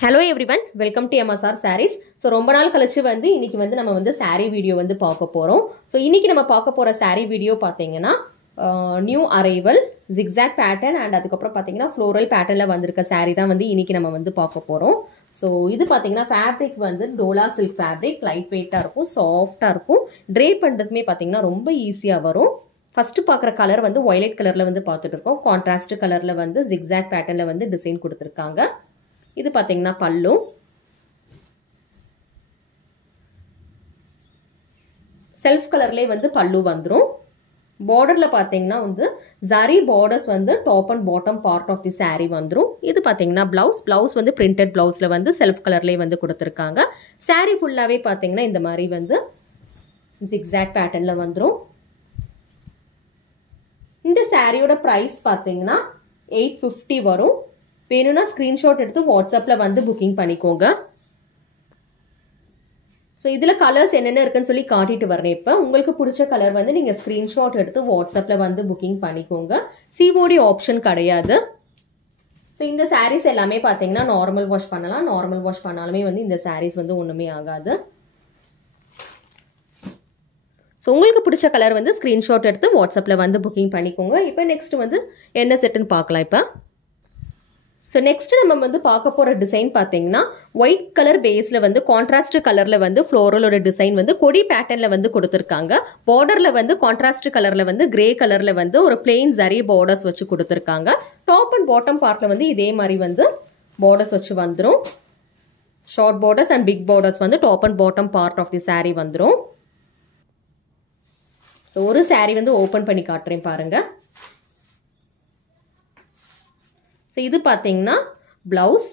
Hello everyone, welcome to MSR Sarees. So ரொம்ப நாள் கழிச்சு இன்னைக்கு நம்ம saree video பார்க்க போறோம். So இன்னைக்கு நம்ம பார்க்க போற saree video பாத்தீங்கன்னா new arrival zigzag pattern and அதுக்கு அப்புறம் பாத்தீங்கன்னா floral patternல வந்திருக்க saree தான் இன்னைக்கு நம்ம பார்க்க போறோம். So இது பாத்தீங்கன்னா fabric dola silk fabric, light weight ஆ இருக்கும், soft ஆ இருக்கும். drape பண்றதுமே பாத்தீங்கன்னா ரொம்ப ஈஸியா வரும். First பார்க்குற கலர் violet கலர்ல பார்த்துட்டு இருக்கோம். கான்ட்ராஸ்ட் கலர்ல zigzag patternல டிசைன் கொடுத்திருக்காங்க. இது பாத்தீங்கன்னா பல்லு. செல்ஃப் கலர்லயே பல்லு வந்துரும். borderல பாத்தீங்கன்னா zari borders top and bottom part of the saree வந்துரும். இது பாத்தீங்கன்னா blouse printed blouseல செல்ஃப் கலர்லயே கொடுத்திருக்காங்க. saree ஃபுல்லாவே பாத்தீங்கன்னா இந்த மாதிரி zigzag patternல வந்துரும். இந்த சாரியோட பிரைஸ் பாத்தீங்கன்னா 850 வரும். வேணும்னா ஸ்கிரீன்ஷாட் எடுத்து வாட்ஸ்அப்ல புக்கிங் பண்ணிக்கோங்க. சோ இதுல கலர்ஸ் என்னென்ன இருக்குன்னு சொல்லி காட்டிட்டு வரேன். இப்ப உங்களுக்கு பிடிச்ச கலர் நீங்க ஸ்கிரீன்ஷாட் எடுத்து வாட்ஸ்அப்ல புக்கிங் பண்ணிக்கோங்க. COD ஆப்ஷன் கிடையாது. சோ இந்த சாரீஸ் எல்லாமே பாத்தீங்கன்னா நார்மல் வாஷ் பண்ணலாம். நார்மல் வாஷ் பண்ணாலுமே இந்த சாரீஸ் ஒண்ணுமே ஆகாது. சோ உங்களுக்கு பிடிச்ச கலர் ஸ்கிரீன்ஷாட் எடுத்து வாட்ஸ்அப்ல புக்கிங் பண்ணிக்கோங்க. இப்போ நெக்ஸ்ட் என்ன செட்னு பார்க்கலாம். இப்போ So next நம்ம பார்க்க போற டிசைன் பாத்தீங்கன்னா white color baseல contrast colorல floralோட டிசைன் கொடி பேட்டர்ன்ல கொடுத்திருக்காங்க. borderல contrast colorல gray colorல ஒரு plain zari borders வச்சு கொடுத்திருக்காங்க. top and bottom partல இதே மாதிரி borders வச்சு வந்துரும். short borders and big borders top and bottom part of the saree வந்துரும். So ஒரு saree ஓபன் பண்ணி காட்டுறேன் பாருங்க. So இது பாத்தீங்கன்னா blouse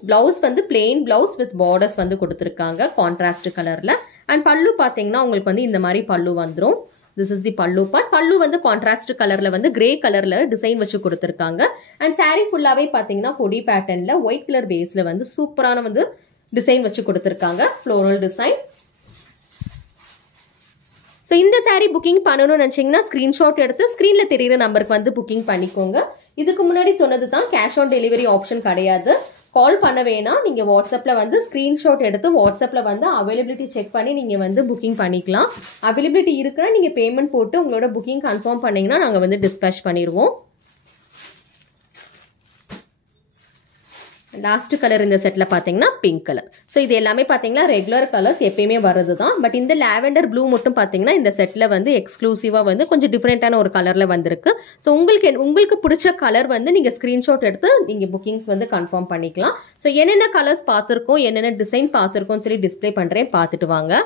plain blouse with borders கொடுத்திருக்காங்க contrast colorல. and பல்லு பாத்தீங்கன்னா உங்களுக்கு இந்த மாதிரி பல்லு வந்துரும். This is the pallu part. பல்லு contrast colorல gray colorல டிசைன் வச்சு கொடுத்திருக்காங்க. and saree ஃபுல்லாவே பாத்தீங்கன்னா கொடி பேட்டர்ன்ல white color baseல சூப்பரான டிசைன் வச்சு கொடுத்திருக்காங்க. floral design. So இந்த saree booking பண்ணனும்னு நினைச்சீங்கன்னா ஸ்கிரீன்ஷாட் எடுத்து ஸ்கிரீன்ல தெரியுற நம்பருக்கு booking பண்ணிக்கோங்க. இதுக்கு முன்னாடி சொன்னது தான் கேஷ் ஆன் டெலிவரி ஆப்ஷன் கிடையாது. கால் பண்ண வேணாம். நீங்க வாட்ஸ்அப்ல ஸ்கிரீன்ஷாட் எடுத்து வாட்ஸ்அப்ல அவைலபிலிட்டி செக் பண்ணி நீங்க புக்கிங் பண்ணிக்கலாம். அவைலபிலிட்டி இருக்குன்னா நீங்க பேமெண்ட் போட்டு உங்களோட புக்கிங் கன்ஃபார்ம் பண்ணீங்கன்னா நாங்க டிஸ்பேச் பண்ணிடுவோம். லாஸ்ட் கலர் இந்த செட்ல பாத்தீங்கன்னா பிங்க் கலர். சோ இது எல்லாமே பாத்தீங்கன்னா ரெகுலர் கலர்ஸ் எப்பயுமே வரதுதான். பட் இந்த லாவெண்டர் ப்ளூ மட்டும் பாத்தீங்கன்னா இந்த செட்ல எக்ஸ்க்ளூசிவா கொஞ்சம் டிஃபரெண்டான ஒரு கலர்ல வந்திருக்கு. சோ உங்களுக்கு பிடிச்ச கலர் நீங்க ஸ்கிரீன்ஷாட் எடுத்து நீங்க புக்கிங்ஸ் கன்ஃபார்ம் பண்ணிக்கலாம். சோ என்னென்ன கலர்ஸ் பார்த்திருக்கோம், என்னென்ன டிசைன் பார்த்திருக்கோம் சொல்லி டிஸ்ப்ளே பண்றேன், பார்த்துட்டு வாங்க.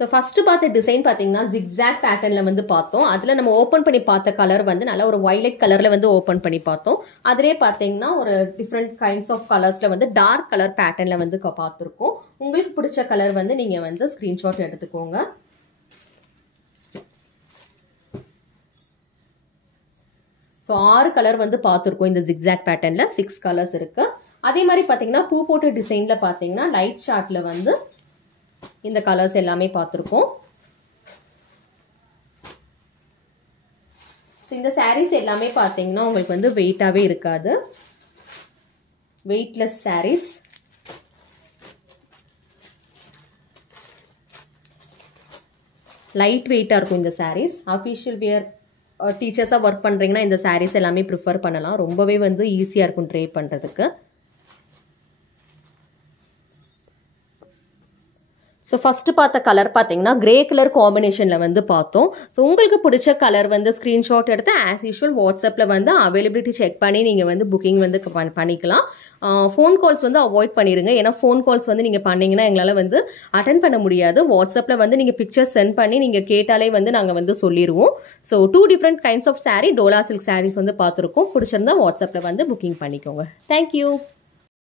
So first பார்த்த டிசைன் பாத்தீங்கன்னா zigzag patternல பார்த்தோம். அதுல நம்ம ஓபன் பண்ணி பார்த்த கலர் நல்ல ஒரு violet கலர்ல ஓபன் பண்ணி பார்த்தோம். அதிலே பாத்தீங்கன்னா ஒரு different kinds of colorsல dark color patternல பார்த்திருக்கோம். உங்களுக்கு பிடிச்ச கலர் நீங்க ஸ்கிரீன்ஷாட் எடுத்துக்கோங்க. So 6 கலர் பார்த்திருக்கோம் இந்த zigzag patternல. 6 கலர்ஸ் இருக்கு. அதே மாதிரி பாத்தீங்கன்னா பூ போட்ட டிசைன்ல பாத்தீங்கன்னா லைட் சார்ட்ல இந்த கலர்ஸ் எல்லாமே பார்த்திருக்கோம். சோ இந்த sarees எல்லாமே பாத்தீங்கன்னா உங்களுக்கு வெயிட்டாவே இருக்காது. Weightless sarees. லைட் வெயிட்டா இருக்கும் இந்த sarees. ஆபீஷியல் வியர் டீச்சர்ஸா வர்க் பண்றீங்கன்னா இந்த sarees எல்லாமே ப்ரிஃபர் பண்ணலாம். ரொம்பவே ஈஸியா இருக்கும் ட்ரே பண்றதுக்கு. ஸோ ஃபர்ஸ்ட் பார்த்த கலர் பார்த்தீங்கன்னா கிரே கலர் காம்பினேஷனில் பார்த்தோம். ஸோ உங்களுக்கு பிடிச்ச கலர் ஸ்க்ரீன்ஷாட் எடுத்து ஆஸ் யூஷுவல் வாட்ஸ்அப்பில் அவைலபிலிட்டி செக் பண்ணி நீங்கள் புக்கிங் பண்ணிக்கலாம். ஃபோன் கால்ஸ் அவாய்ட் பண்ணிடுங்க. ஏன்னா ஃபோன் கால்ஸ் நீங்கள் பண்ணீங்கன்னா எங்களால் அட்டென்ட் பண்ண முடியாது. வாட்ஸ்அப்பில் நீங்கள் பிக்சர்ஸ் சென்ட் பண்ணி நீங்கள் கேட்டாலே நாங்கள் சொல்லிடுவோம். So 2 different kinds of saree Dola silk sarees பார்த்துருக்கோம். பிடிச்சிருந்தா வாட்ஸ்அப்பில் புக்கிங் பண்ணிக்கோங்க. தேங்க்யூ.